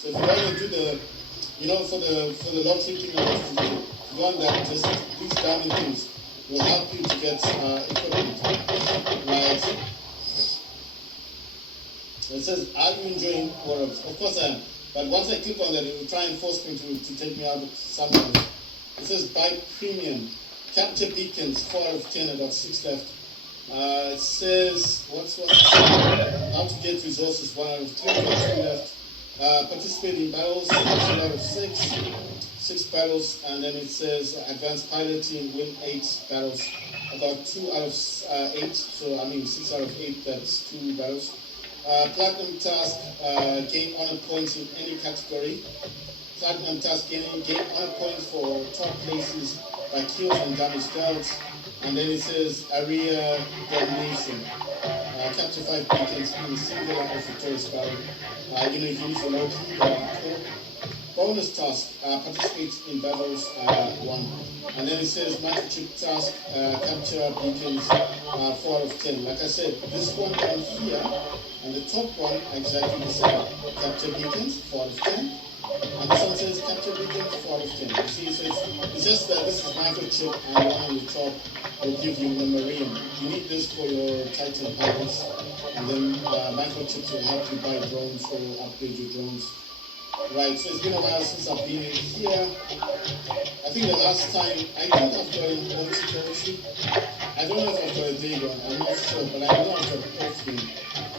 So if you want to do the, for the lottery thing I want to do, if you want that, just these diamond things will help you to get equipment. Right. It says, are you enjoying Warhawks? Of course I am. But once I click on that, it will try and force me to take me out somewhere. It says buy premium. Capture beacons, 4 out of 10, I got 6 left. It says, what's how to get resources, 1 out of 3, got 2 left. Participate in battles, 2 out of 6 battles. And then it says advanced piloting, win 8 battles. I got 2 out of 8, so I mean 6 out of 8, that's 2 battles. Platinum task, gain honor points in any category. Platinum task, gain honor points for top places by kills and damage dealt. And then it says area domination. Capture 5 beacons in a single or victorious battle. You can use the low key, cool. Bonus task, participate in battles 1. And then it says microchip task, capture beacons 4 out of 10. Like I said, this one down here and the top one exactly the same. Capture beacons 4 out of 10. And this one says capture beacons 4 out of 10. You see, so it's just that this is microchip and the one on the top will give you the marine. You need this for your Titan pilots. And then microchips will help you buy drones or upgrade your drones. Right, so it's been a while since I've been in here. I think the last time, I think I've got an OT. I don't know if I've got a day one, I'm not sure, but I know I've got an off-game.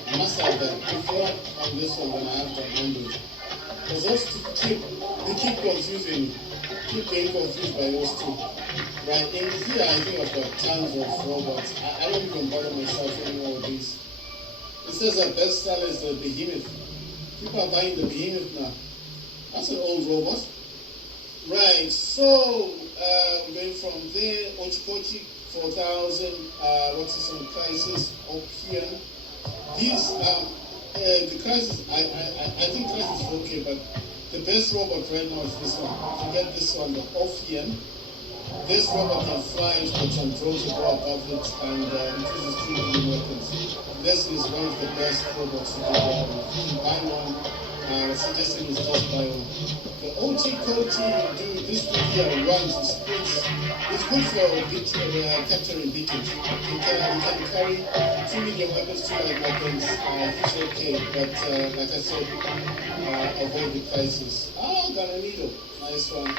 I must have that. If not on this one, then I have got Android. Because those two keep confusing me. Keep getting confused by those two. Right, in here I think I've got tons of robots. I don't even bother myself anymore with these. It says that best seller is the Behemoth. People are buying the Behemoth now. That's an old robot. Right, so we're going from there. Ochikochi 4000. What's this on Crisis? Opian. These the Crisis. I think Crisis is okay, but the best robot right now is this one. If you get this one, the Ophian. This robot can fly, it's got some drones to go above it, and increases 3 weapons. This is one of the best robots you can get. If you buy one, suggesting is just buy one. The OT dude, this thing here runs, it splits. It's good for capturing beacons. You can carry 2 medium weapons, 2 light weapons. It's okay, but like I said, avoid the crisis. Oh, got a needle. Nice one.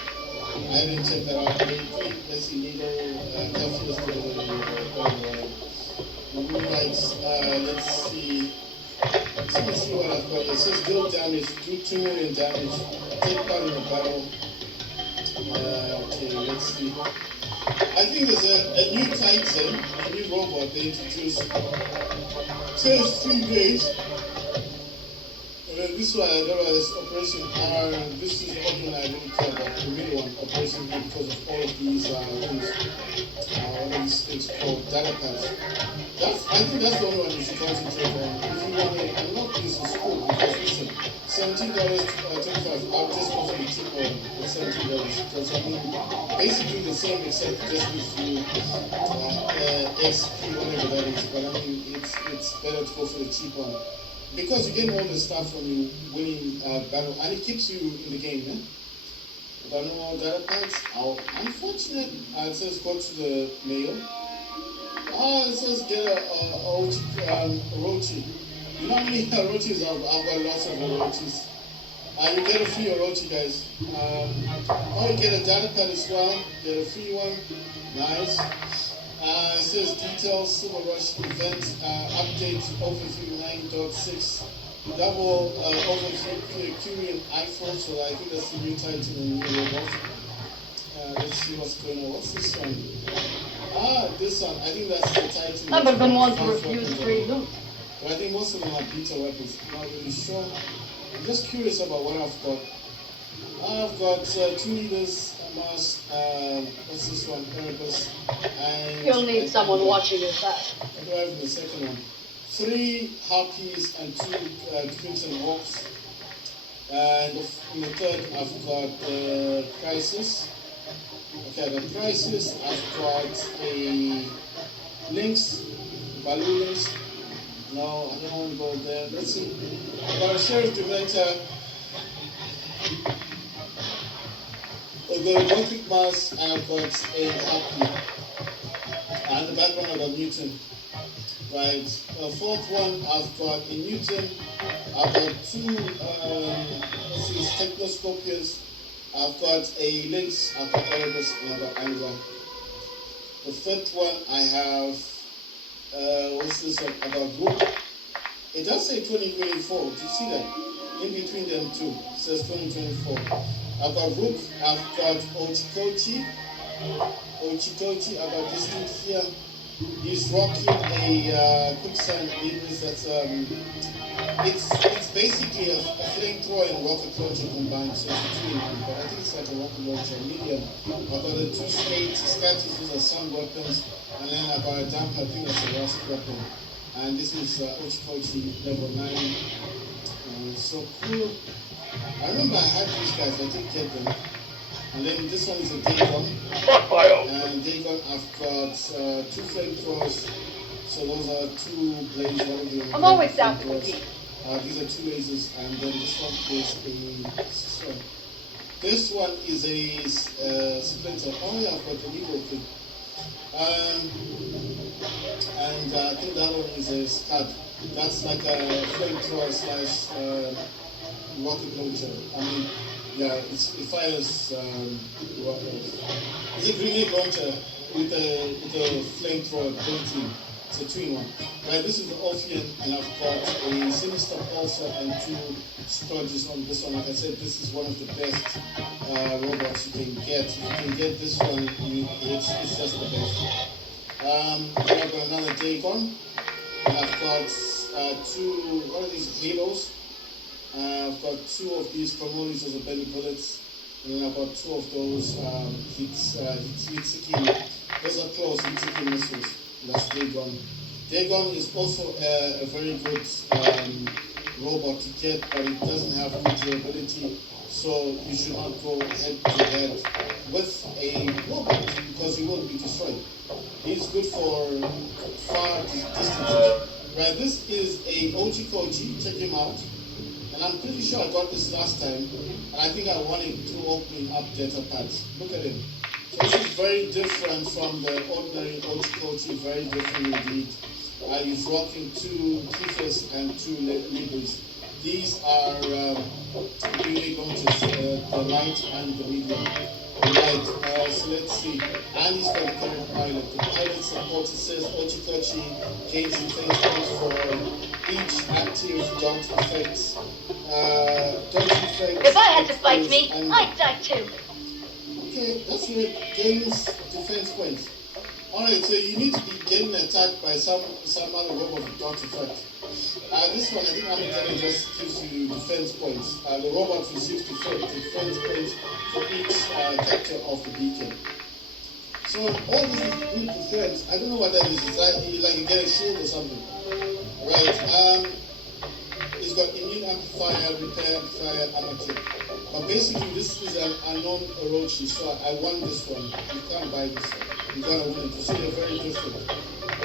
I didn't check that out. Let's see, needle, calculus to let's see. Let's see what I've got. It says deal damage, do 2 million damage, take part in a battle. Okay, let's see. I think there's a new Titan, a new robot they introduced. It says 3 days. And then this one, I don't know, this Operation R. This is the only one I don't care about, the middle one, Operation R, because of all of these things. All of these things called data pads. I think that's the only one you should concentrate on. If you want to unlock this in school, because listen, $17.25, I'll just go for the cheap one at $17. Because I mean, basically the same except just gives you XP, whatever that is. But I mean, it's better to go for the cheap one. Because you get all the stuff when you winning battle, and it keeps you in the game, yeah? But no more data pads. Oh, unfortunate. It says go to the mail. It says get a Orochi. You know how many Orochis I've got lots of Orochis. You get a free Orochi, guys. You get a data pad as well. Get a free one. Nice. It says details, Silver Rush event, update, overview 9.6, double overview, Curian iPhone, so I think that's the new Titan and new robot. Let's see what's going on. What's this one? This one, I think that's the Titan. But then want to refuse free loot. But I think most of them are beta weapons. I'm not really sure. I'm just curious about what I've got. I've got 2 liters. What's this one? Erebus. And you'll need someone watching your back. I do have the second one. 3 harpies and 2 crimson hawks. And in the third, I've got the crisis. Okay, the crisis. I've got a lynx, value lynx. No, I don't want to go there. Let's see. I've got a sheriff dementor. We've got a one click mouse and I've got a happy. And the background I've got Newton. Right. Fourth one I've got a Newton. I've got two let's see, technoscopias. I've got a lens, I've got Erebus, and I've got Angler. The fifth one I have what's this one? I've got Rook. It does say 2024. Do you see that? In between them two, it says 2024. I've got Rook, I've got Ochikochi, I've got this dude here. He's rocking a quicksand Libris that's it's basically a flamethrower and rocket launcher combined, so it's between them, but I think it's like a rocket launcher, medium. I've got the two status, those are sun weapons, and then I've got a damper, I think that's a rust weapon. And this is Ochikochi level 9. So cool. I remember I had these guys, I did get them. And then this one is a Dagon. And Dagon, I've got two flamethrowers. So those are two blades, one of them. I'm always down to compete. These are two lasers, and then this one is this one is a splinter. Oh yeah, I've got the Eagle thing. And I think that one is a Scud. That's like a flamethrower slash rocket launcher. I mean, yeah, it fires rockets. It's a grenade launcher with a flamethrower built in. It's a twin one. Right, this is the Orphean, and I've got a Sinister Pulsar and two Scourges on this one. Like I said, this is one of the best robots you can get. If you can get this one, it's just the best. Then I've got another Dagon, and I've got two, what are these, Halos? I've got two of these Chromolis, those are belly bullets, and then I've got two of those Hitsuki, those are close Hitsuki missiles. That's Dagon. Dagon is also a very good robot to get, but it doesn't have good durability, so you should not go head to head with a robot because he won't be destroyed. He's good for far distances. Right, this is a Ochikochi, check him out. And I'm pretty sure I got this last time, and I think I won it through opening up data pads. Look at him. So this is very different from the ordinary Ochikochi, very different indeed. He's rocking two Kifas and two Libras. These are really launches, the light and the medium. Right, so let's see. And he's got the current pilot. The pilot support, it says Ochikochi gains defense points for each active dot effects. If I had to fight me, I'd die too. Okay, that's it. Gains defense points. Alright, so you need to be getting attacked by some other robot with dot effect. This one, I think Armageddon just gives you defense points. The robot receives defense points for each capture of the beacon. So all this is good defense. I don't know what that is. It's like you get a shield or something. Right. It's got immune amplifier, repair amplifier, amateur. But basically this is an unknown Orochi, so I won this one. You can't buy this one. You gotta win it. You see, they're very different.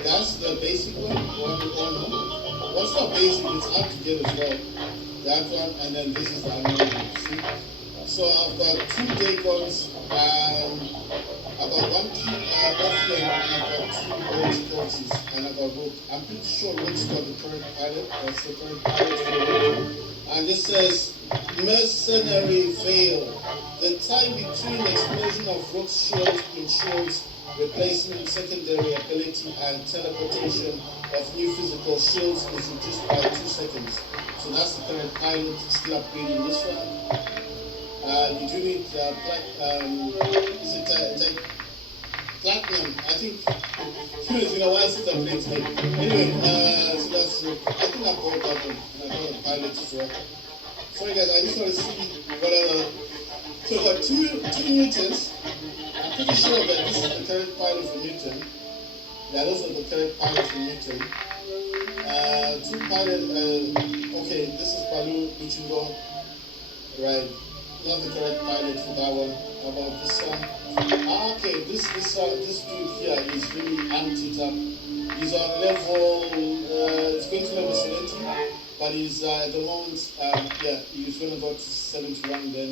That's the basic one we all know. What's not basic, it's hard to get as well. That one, and then this is the unknown one. See? So I've got two Dagons, and I've got one key Orphean, and I've got two Ochikochis, and I've got Rook. I'm pretty sure Rook's got the current pilot. That's the current pilot for Rook. And this says Mercenary Veil. The time between the explosion of Rook's shield ensures replacement, secondary ability, and teleportation of new physical shields is reduced by 2 seconds. So that's the current pilot, still upgrading this one. You do need platinum? I think it's been a while since I played today. Anyway, so that's I think I bought that one, and I got a pilot as well. Sorry guys, I just want to see what other. So I've got two Newtons. I'm pretty sure that this is the current pilot for Newton. Yeah, those are the current pilots for Newton. Two pilot, okay, this is Balu Ichigo. Right, not the correct pilot for that one. How about this one? Okay, this dude here is really amped it up. He's on level, it's going to level 70, but he's at the moment, yeah, he's going to go to 71 then.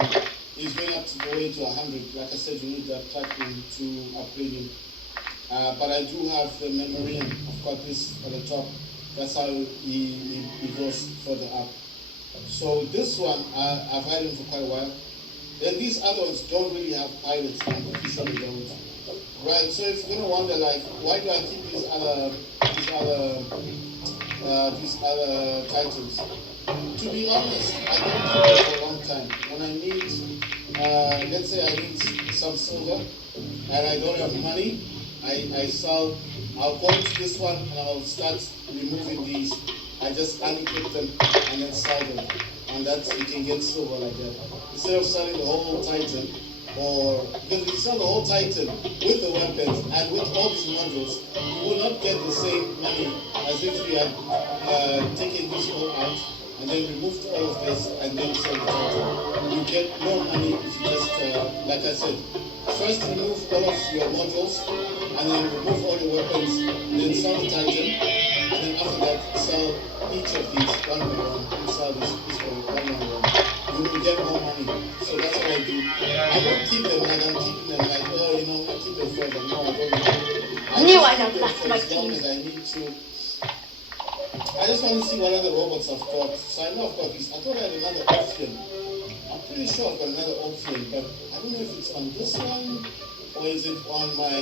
is going up to the way to 100. Like I said, you need that plug-in to upgrade him. But I do have the memory, and I've got this at the top. That's how he goes further up. So this one, I've had him for quite a while. Then these other ones don't really have pilots, and officially don't. Right, so if you're gonna wonder, like, why do I keep these other titles? To be honest, I don't keep them for a long time. When I need, let's say I need some silver, and I don't have money, I sell. I'll go into this one and I'll start removing these. I just unequip them and then sell them, and that's you can get silver like that. Instead of selling the whole Titan, or because if you sell the whole Titan with the weapons and with all these modules, you will not get the same money as if you had taken this all out and then removed all of this and then sell the Titan. You get more money if you just, like I said, first remove all of your modules and then remove all your weapons, then sell the Titan, and then after that sell each of these one by one. You sell this one by one. You will get more money. So that's what I do. I don't keep them like I'm keeping them like, oh, you know, I keep them forever. No, I don't. I Knew just I'd keep them outlast for my as long team. as I need to. I just want to see what other robots I've got. So I know I've got these. I thought I had another option. I'm pretty sure I've got another option, but I don't know if it's on this one or is it on my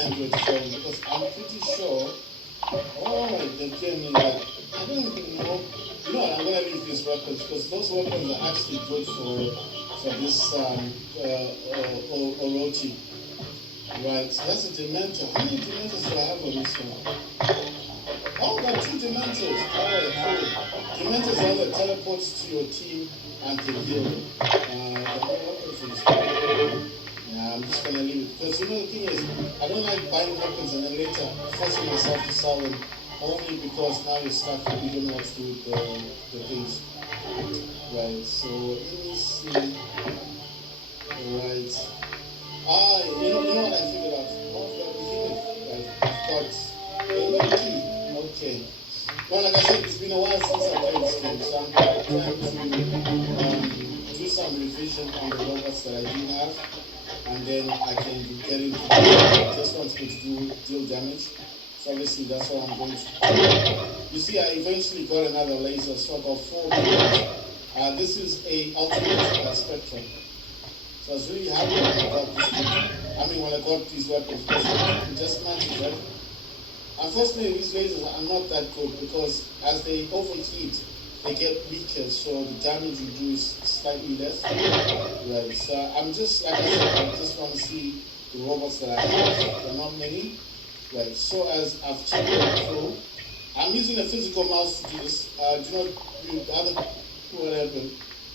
Android phone, because I'm pretty sure. Oh, they gave me that. I don't even know. You know what, I'm gonna leave these weapons because those weapons are actually good for this Orochi. Right, so that's a Dementor. How many Dementors do I have on this one? Oh, I got 2 Dementors. Alright, cool. Dementors are that teleports to your team and can heal them. Yeah, I'm just gonna leave it. Because you know the thing is, I don't like buying weapons and then later forcing myself to sell them only because now you're stuck and you don't know what to do with the things. Right, so let me see. Right. You know what I figured out? Oh, I've got the Right. I've got a key. Okay. Well, like I said, it's been a while since I played this game, so I'm trying to do some revision on the robots that I do have, and then I can get into it. Just wants me to do deal damage. So obviously that's what I'm going to do. You see, I eventually got another laser, so I got 4 million. This is a ultimate spectrum. So I was really happy when I got this thing. I mean, when I got these weapons, because just magic, right? Unfortunately, these lasers are not that good because as they overheat, they get weaker, so the damage you do is slightly less. Right, so I'm just, like I said, I just want to see the robots that I have. There are not many. Right, so as I've checked them through, I'm using a physical mouse to do this. Do not do the other, whatever.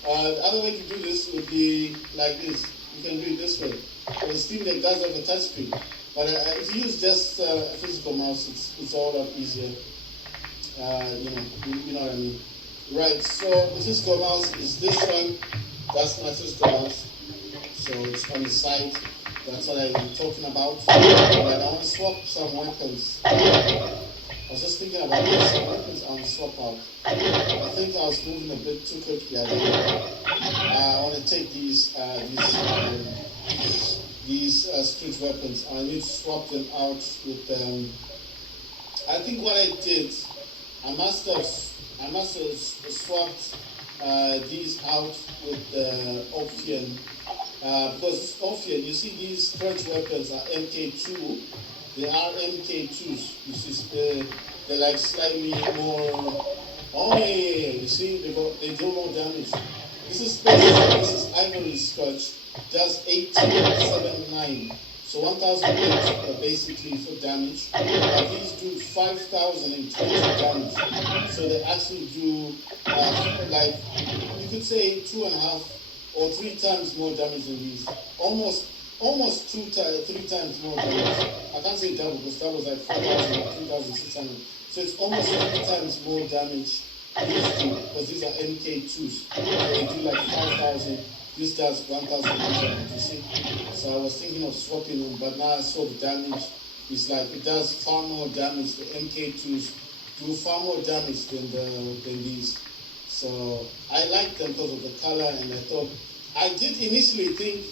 The other way to do this would be like this. You can do it this way. So the Steam Deck does have a touchscreen. But if you use just a physical mouse, it's all a lot easier. You know what I mean. Right, so the physical mouse is this one. That's my physical mouse. So it's on the side. That's what I'm talking about. Right, I want to swap some weapons. I was just thinking about this. Some weapons I want to swap out. I think I was moving a bit too quickly. I want to take these street weapons. I need to swap them out with I think what I did, I must have swapped these out with the Ophion, because this Ophion, you see these French weapons are MK2. They are MK2s. You see, they're like slightly more. Oh yeah. You see, they do more damage. This is Ivory Scotch. Does 1879. So 1008 basically for damage. These do 5020 damage. So they actually do like you could say 2.5 or 3 times more damage than these. Almost 3 times more damage. I can't say double because double is like 4,000 or 3,600. So it's almost 3 times more damage these do, because these are MK2s. So they do like 5,000. This does 1,800, you see. So I was thinking of swapping them, but now I saw the damage. It's like it does far more damage. The MK2s do far more damage than these. So I like them because of the color, and I thought I did initially think,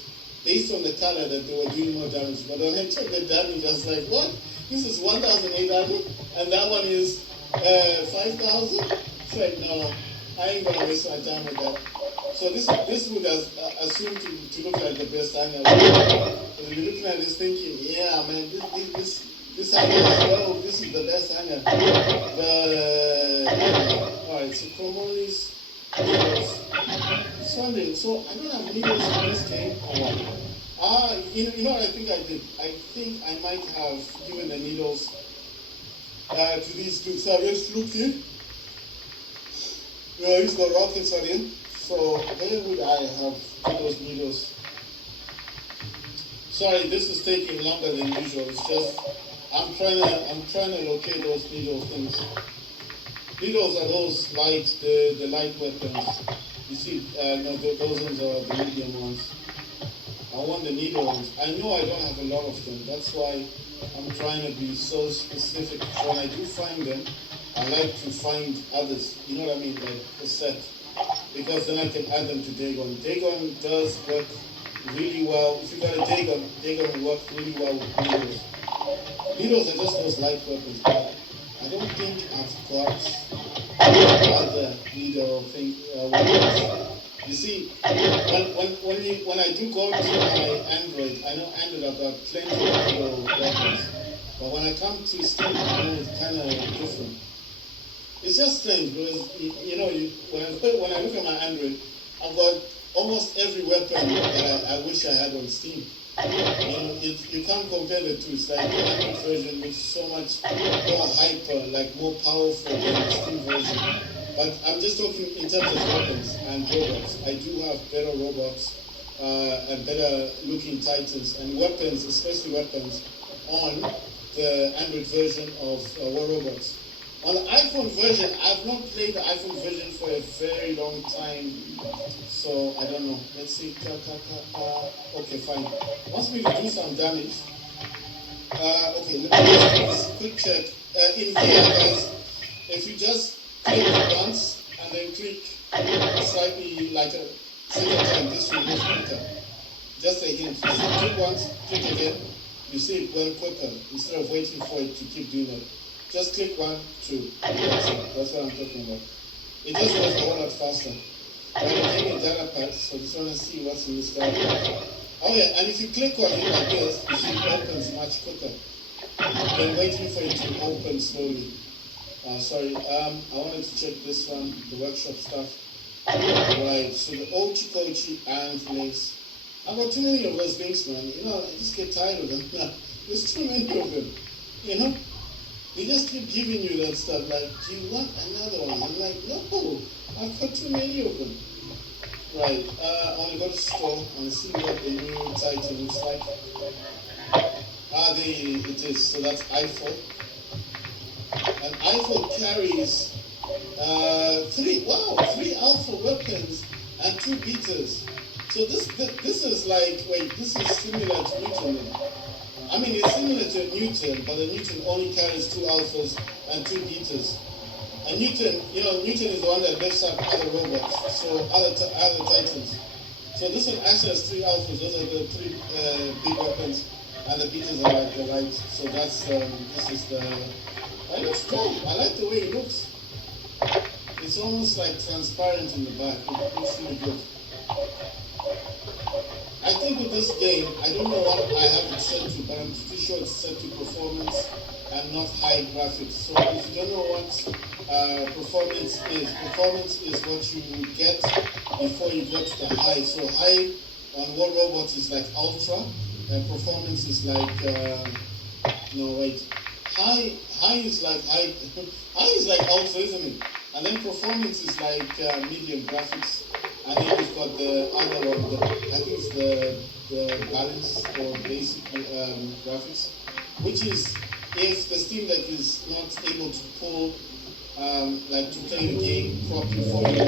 based on the color, that they were doing more damage. But when I checked the damage, I was like, what? This is 1,800, and that one is 5,000? It's like, no, I ain't gonna waste my time with that. So this would assume to look like the best hanger. And you're looking at this thinking, yeah, man, this hanger is, well, this is the best hanger. But, alright, so chromolis, needles. Sonding, so I don't have needles in this game, or what? You know what I think I did? I think I might have given the needles to these two. So let's look here. He's got rockets on him. So where would I have put those needles? Sorry, this is taking longer than usual. It's just I'm trying to locate those needle things. Needles are those light, the light weapons. You see, no, those ones are the medium ones. I want the needle ones. I know I don't have a lot of them. That's why I'm trying to be so specific. When I do find them, I like to find others. You know what I mean? Like a set. Because then I can add them to Dagon. Dagon does work really well. If you got a Dagon will work really well with needles. Needles are just those light weapons. But I don't think I've got other needle weapons. You see, when I do go to my Android, I know Android I've got plenty of needle weapons. But when I come to Steam, I know it's kind of different. It's just strange because when I look at my Android, I've got almost every weapon that I wish I had on Steam. You can't compare the two. It's like the Android version which is so much more hyper, like more powerful than the Steam version. But I'm just talking in terms of weapons and robots. I do have better robots and better looking Titans and weapons, especially weapons, on the Android version of War Robots. On the iPhone version, I've not played the iPhone version for a very long time, so I don't know. Let's see. Okay, fine. Once we do some damage, okay, let me just do this quick check. In here, guys, if you just click once and then click slightly like a second time, this will move quicker. Just a hint. You see, click once, click again, you see it went quicker instead of waiting for it to keep doing it. Just click 1, 2. That's what I'm talking about. It just goes a whole lot faster. But it gave me data packs, so I just want to see what's in this data pack. Oh yeah, and if you click on it like this, you see it opens much quicker than waiting for it to open slowly. Sorry, I wanted to check this one, the workshop stuff. Right, so the Ochi Kochi and links. I've got too many of those links, man. I just get tired of them. There's too many of them. They just keep giving you that stuff, like, do you want another one? I'm like, no, I've got too many of them. Right, I want to go to the store and see what the new Titan looks like. There it is, so that's iPhone. And iPhone carries 3 alpha weapons and 2 betas. So this is like, this is similar to Newton then. I mean, it's similar to Newton, but the Newton only carries 2 alphas and 2 betas. And Newton is the one that lifts up other robots, so other Titans. So this one actually has 3 alphas. Those are the 3 big weapons, and the betas are like the light. So that's this is the. It looks cool. I like the way it looks. It's almost like transparent in the back. It looks really good. I think with this game, I don't know what I have it set to, but I'm pretty sure it's set to performance and not high graphics. So if you don't know what performance is what you get before you go to the high. So high on War Robots is like ultra, and performance is like high is like high is like ultra, isn't it? And then performance is like medium graphics. And then we've got the other one, I think it's the balance or basic graphics, which is if the Steam Deck is not able to pull, like to play the game properly for you,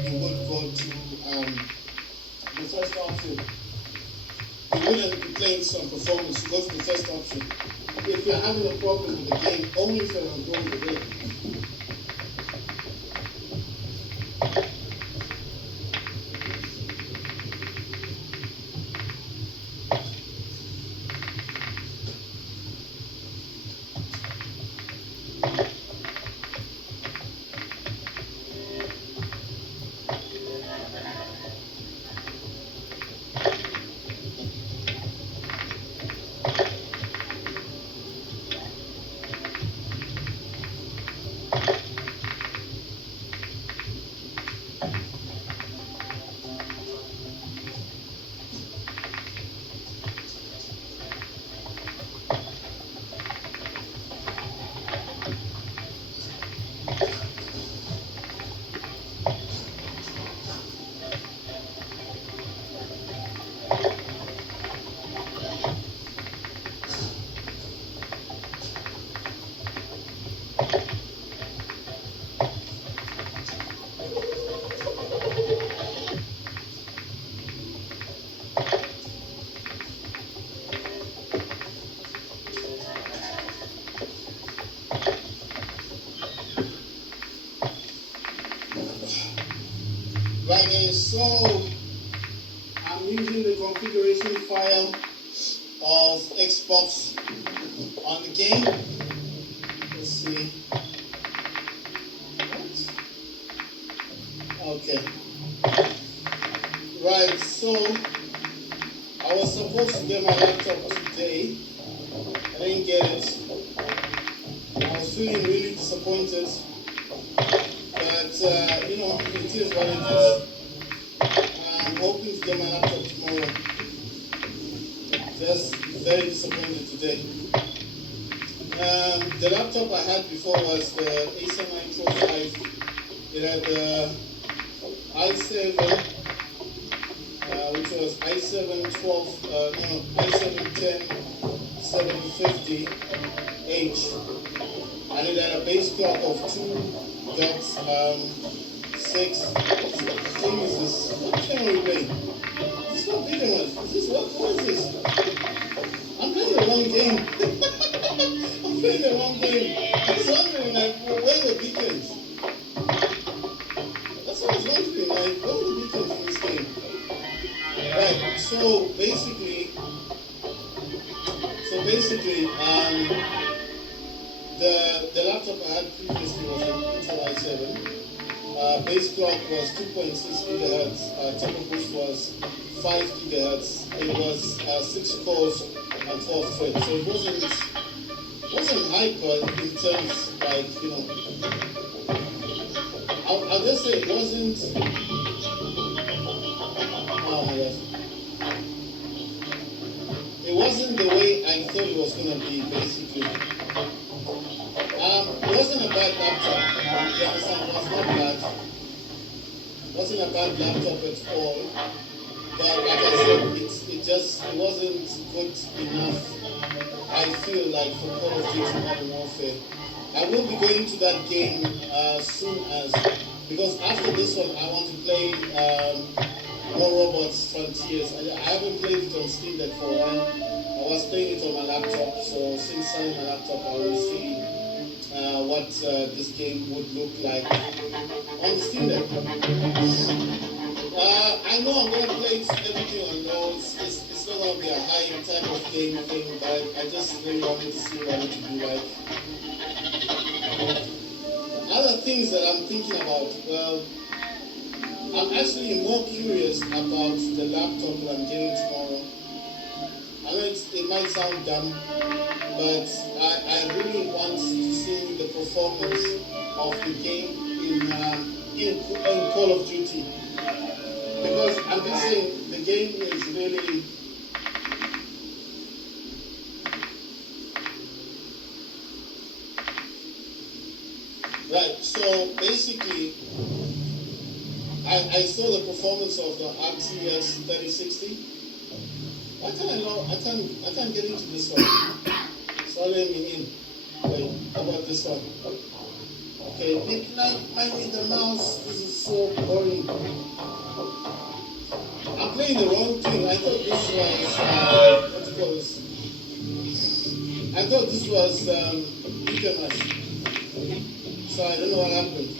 you would go to the first option. You wouldn't be playing some performance, you go to the first option. If you're having a problem with the game, only if you're enjoying the game. So I'm using the configuration file of Xbox on the game. Let's see. What? Okay. Right, so I was supposed to get my laptop today. I didn't get it. I was feeling really disappointed. But, you know, it is what it is. I'm hoping to get my laptop tomorrow. Just very disappointed today. The laptop I had before was the A795. It had the i7, which was i7 750H, and it had a base clock of 2.6. What is this? What game are we playing? This is not video one. Is this what is this? I'm playing the wrong game. I'm playing the wrong game. I was wondering, like, where are the beacons? That's what I was wondering, like, where are the beacons in this game? Right, so basically, the laptop I had previously was an Intel i7. Base clock was 2.6 gigahertz. Tempo boost was 5 gigahertz. It was 6 cores and 12 threads. So it wasn't hyper in terms, like, you know. I'll just say it wasn't. Oh my gosh. It wasn't the way I thought it was gonna be, basically. It wasn't a bad laptop. You understand? It was not bad. It wasn't a bad laptop at all. But like I said, it wasn't good enough, I feel like, for Call of Duty Modern Warfare. I will be going to that game soon as, because after this one I want to play War Robots Frontiers. I haven't played it on Steam Deck for a while. I was playing it on my laptop, so since selling my laptop I will see what this game would look like on the Steam Deck. I know I'm going to play everything on low. It's not going to be a high type of game thing, but I just really wanted to see what it would be like. Other things that I'm thinking about, well, I'm actually more curious about the laptop that I'm getting tomorrow. I know it might sound dumb, but I really want to see the performance of the game in Call of Duty. Because I'm just saying, the game is really... Right, so basically, I saw the performance of the RTX3080. I can't get into this one. So let me in. Wait, how about this one? Okay, might need the mouse. This is so boring. I'm playing the wrong thing. I thought this was what do you call this? I thought this was Beacon. So I don't know what happened.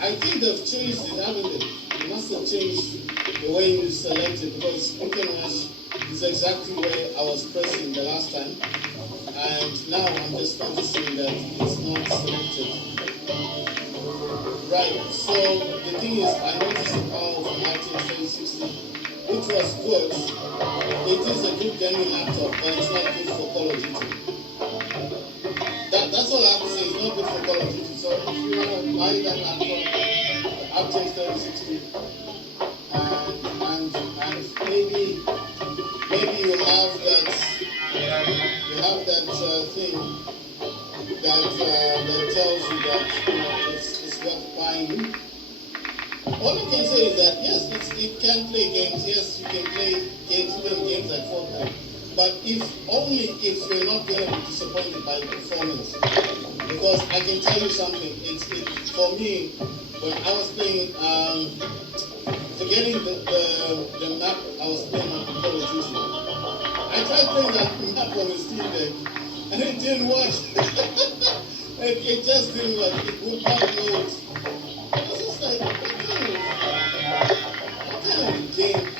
I think they've changed it, haven't they? They must have changed the way you select it, because Beacon Rush is exactly where I was pressing the last time. And now I'm just noticing that it's not selected. Right, so the thing is, I noticed the power of an RTX3080, which was good. It is a good gaming laptop, but it's not good for Call of Duty. That's all I have to say. It's not good for Call of Duty. So if you want to buy that laptop, RTX3080, and maybe you have that thing that tells you that, you know, it's worth buying. All I can say is that yes, it can play games. Yes, you can play games like Fortnite. But if you're not going to be disappointed by the performance, because I can tell you something. For me, when I was playing, forgetting the map I was playing on Call of Duty, I tried playing that map on the Steam Deck, and it didn't work. it just didn't work. It would not load. I was just like,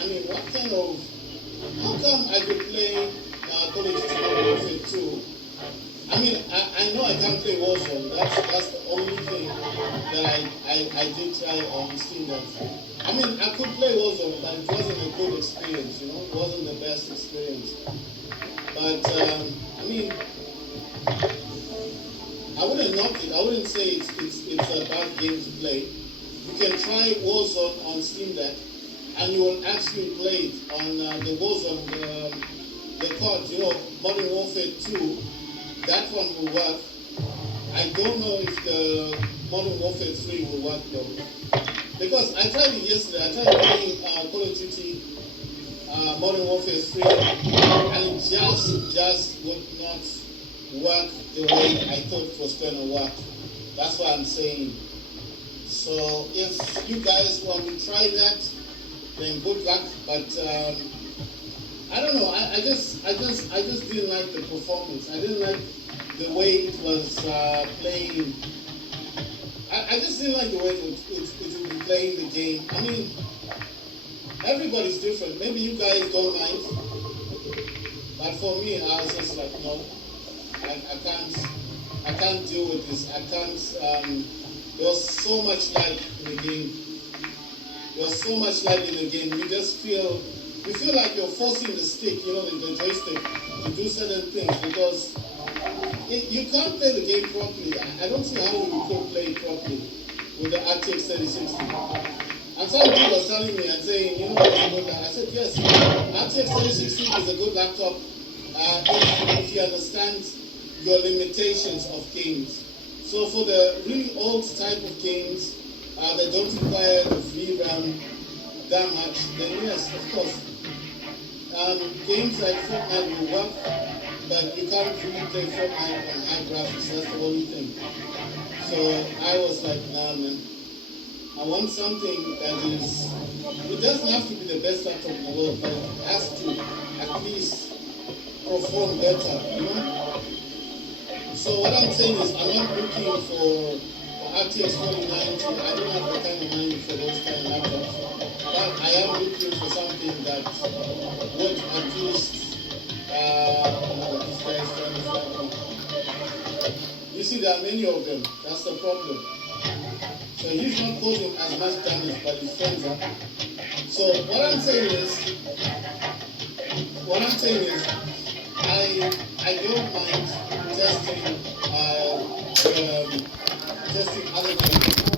mean, what kind of, how come I could play Call of Duty Modern Warfare 2? I mean, I know I can't play Warzone. That's the only thing that I did try on Steam Deck. I mean, I could play Warzone, but it wasn't a good experience, you know? It wasn't the best experience. But, I mean, I wouldn't knock it. I wouldn't say it's a bad game to play. You can try Warzone on Steam Deck, and you will actually play it on the Warzone, the COD, you know, Modern Warfare 2. That one will work. I don't know if the Modern Warfare 3 will work though. Because I tried it yesterday. I tried playing Call of Duty Modern Warfare 3, and it just would not work the way I thought it was going to work. That's what I'm saying. So if you guys want to try that, then good luck. But I don't know. I just didn't like the performance. I didn't like the way it was playing. I just didn't like the way it would be playing the game. I mean, everybody's different. Maybe you guys don't mind, but for me, I was just like, no, I can't deal with this. I can't. There was so much lag in the game. There was so much lag in the game. You just feel. You feel like you're forcing the stick, you know, the joystick, to do certain things because you can't play the game properly. I don't see how you could play it properly with the RTX3060. And some people was telling me and saying, you know, it's a good laptop. I said, yes, RTX3060 is a good laptop if you understand your limitations of games. So for the really old type of games that don't require the VRAM that much, then yes, of course. Games like Fortnite will work, but you can't really play Fortnite on high graphics, that's the only thing. So I was like, nah man, I want something that is, it doesn't have to be the best laptop in the world, but it has to at least perform better, you know? So what I'm saying is I'm not looking for RTX3080, I don't have the kind of money for those kind of laptops. But I am looking for something that would at least, this guy is trying to flag me. You see, there are many of them. That's the problem. So he's not causing as much damage, but his friends are. So what I'm saying is, I don't mind testing other games.